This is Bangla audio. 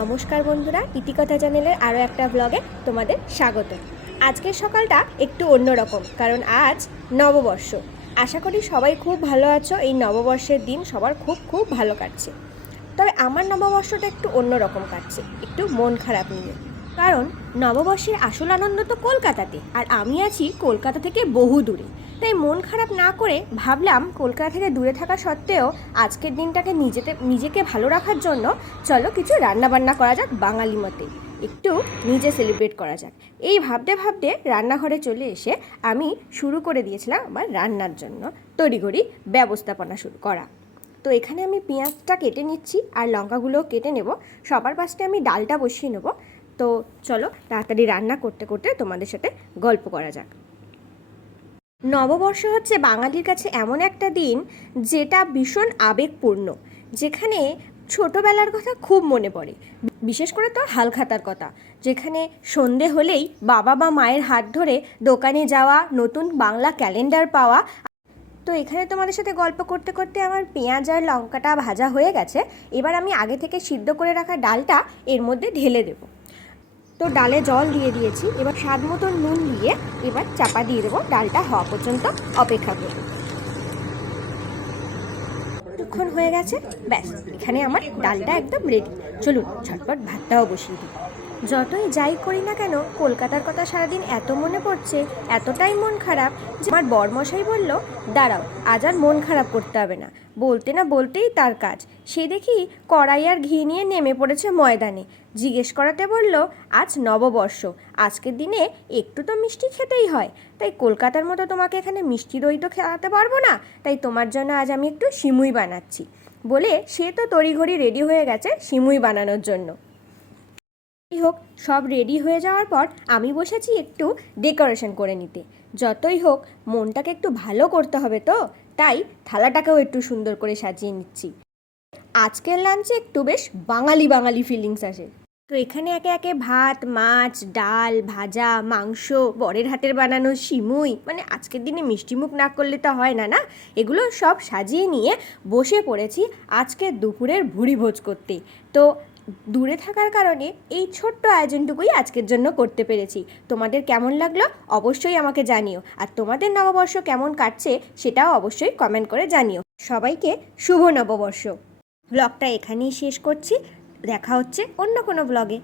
নমস্কার বন্ধুরা, ইতিকথা চ্যানেলের আরও একটা ব্লগে তোমাদের স্বাগত। আজকের সকালটা একটু অন্যরকম কারণ আজ নববর্ষ। আশা করি সবাই খুব ভালো আছো, এই নববর্ষের দিন সবার খুব খুব ভালো কাটছে। তবে আমার নববর্ষটা একটু অন্যরকম কাটছে, একটু মন খারাপ নিয়ে। কারণ নববর্ষের আসল আনন্দ তো কলকাতাতে, আর আমি আছি কলকাতা থেকে বহু দূরে তাই মন খারাপ না করে ভাবলাম কলকাতা থেকে দূরে থাকা সত্ত্বেও আজকের দিনটাকে নিজেতে, নিজেকে ভালো রাখার জন্য চলো কিছু রান্নাবান্না করা যাক বাঙালি মতে। একটু নিজে সেলিব্রেট করা যাক। এই ভাবতে ভাবতে রান্নাঘরে চলে এসে আমি শুরু করে দিয়েছিলাম আমার রান্নার জন্য। তড়িঘড়ি ব্যবস্থাপনা শুরু করা। তো এখানে আমি পেঁয়াজটা কেটে নিচ্ছি আর লঙ্কাগুলো কেটে নেব। সবার পাশে আমি ডালটা বসিয়ে নেব। তো চলো তাড়াতাড়ি রান্না করতে করতে তোমাদের সাথে গল্প করা যাক। নববর্ষ হচ্ছে বাঙালির কাছে এমন একটা দিন যেটা ভীষণ আবেগপূর্ণ, যেখানে ছোটোবেলার কথা খুব মনে পড়ে। বিশেষ করে তো হালখাতার কথা, যেখানে সন্ধে হলেই বাবা বা মায়ের হাত ধরে দোকানে যাওয়া, নতুন বাংলা ক্যালেন্ডার পাওয়া। তো এখানে তোমাদের সাথে গল্প করতে করতে আমার পেঁয়াজ আর লঙ্কাটা ভাজা হয়ে গেছে। এবার আমি আগে থেকে সিদ্ধ করে রাখা ডালটা এর মধ্যে ঢেলে দেবো। তো ডালে জল দিয়ে দিয়েছি, এবার স্বাদ মতো নুন দিয়ে এবার চাপা দিয়ে দেবো ডালটা হওয়া পর্যন্ত অপেক্ষা করব কিছুক্ষণ হয়ে গেছে, ব্যাস, এখানে আমার ডালটা একদম রেডি চলুন, ঝটপট ভাতটাও বসিয়ে দিই। যতই যাই করি না কেন, কলকাতার কথা সারাদিন এত মনে পড়ছে, এতটাই মন খারাপ যে আমার বরমশাই বলল, দাঁড়াও, আজ আর মন খারাপ করতে হবে না। বলতে না বলতেই তার কাজ। সে দেখি কড়াই আর ঘি নিয়ে নেমে পড়েছে ময়দানে। জিজ্ঞেস করাতে বলল, আজ নববর্ষ, আজকের দিনে একটু তো মিষ্টি খেতেই হয়। তাই কলকাতার মতো তোমাকে এখানে মিষ্টি দই তো খেলাতে পারব না, তাই তোমার জন্য আজ আমি একটু সিমুই বানাচ্ছি। বলে সে তো তড়িঘড়ি রেডি হয়ে গেছে সিমুই বানানোর জন্য। যাই হোক, সব রেডি হয়ে যাওয়ার পর আমি বসেছি একটু ডেকোরেশন করে নিতে। যতই হোক, মনটাকে একটু ভালো করতে হবে তো, তাই থালাটাকেও একটু সুন্দর করে সাজিয়ে নিচ্ছি। আজকের লাঞ্চে একটু বেশ বাঙালি বাঙালি ফিলিংস আসে। তো এখানে একে একে ভাত, মাছ, ডাল, ভাজা, মাংস, বরের হাতের বানানো সিমুই মানে আজকের দিনে মিষ্টিমুখ না করলে তো হয় না না? এগুলো সব সাজিয়ে নিয়ে বসে পড়েছি আজকে দুপুরের ভুড়ি ভোজ করতে। তো দূরে থাকার কারণে এই ছোট্ট আয়োজনটুকুই আজকের জন্য করতে পেরেছি। তোমাদের কেমন লাগল অবশ্যই আমাকে জানিও। আর তোমাদের নববর্ষ কেমন কাটছে সেটাও অবশ্যই কমেন্ট করে জানিও। সবাইকে শুভ নববর্ষ। ব্লগটা এখানেই শেষ করছি। দেখা হচ্ছে অন্য কোনো ব্লগে।